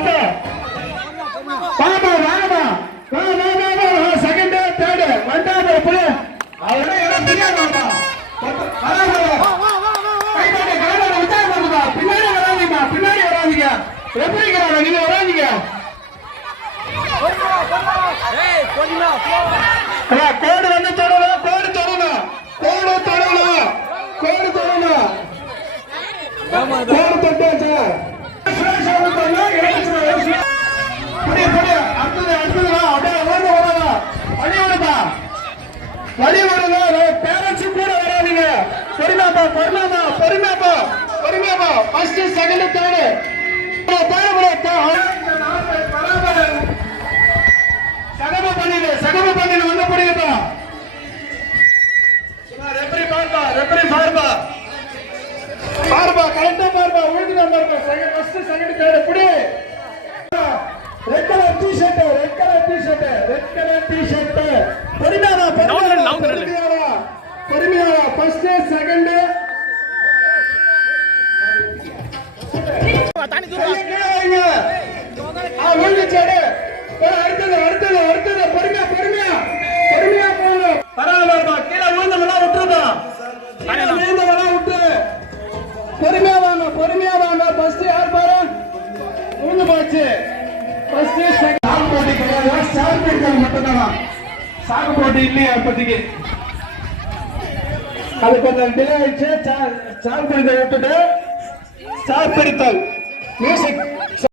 பாப்பா பாப்பா வாங்கம்மா செகண்ட் தேர்டு வந்தா புள்ளி அவரே எல்லாம் தெரியாதுப்பா பின்னாடி வராதீங்க பின்னாடி வராதீங்க எப்படி நீங்க வராதீங்க கோடு வந்து தொடரும் கோடு தொடரும் கோடு தொடரும் கோடு தொடரும் கோடு தொட்டாச்சா வழி வருங்க பேரண்ட்ஸ் கூட வராதீங்க பொறுமையாப்பா பொறுமையாப்பா பொறுமையாப்பா பொறுமையாப்பா ஃபர்ஸ்ட் செகண்ட் தேர்டு சகம பண்ணிடு வந்து புரியுதா ரெஃபரி பாருப்பா ரெஃபரி பாருப்பா பாருப்பா கரெக்டா பாருப்பா ஒழுங்கா பாருப்பா ஃபர்ஸ்ட் செகண்ட் தேர்டு புடி red colour T-shirt red colour T-shirt red colour T-shirt பொறுமையாடா பொறுமையாடா ஃபர்ஸ்ட் செகண்ட் தானி தூரங்க ஒழுங்கா சேடு அடுத்தது அடுத்தது அடுத்தது பொறுமையா பொறுமையா பொறுமையா போங்க பரவாயில்ல கீழே விழுந்தவெல்லாம் விட்டுருதா விழுந்தவெல்லாம் விட்டு பொறுமையா வாங்க ஃபர்ஸ்ட் யார் பாரு விழுந்து போச்சு ஃபர்ஸ்ட் செகண்ட் போட்டி கிடையாது ஸ்டார் பிடித்தல் மட்டும்தான் சாகு போட்டி இல்லையா இப்போதைக்கு அது கொஞ்சம் டிலே ஆயிடுச்சு ஸ்டார் பிடித்தல் விட்டுட்டு ஸ்டார் பிடித்தல் மியூசிக்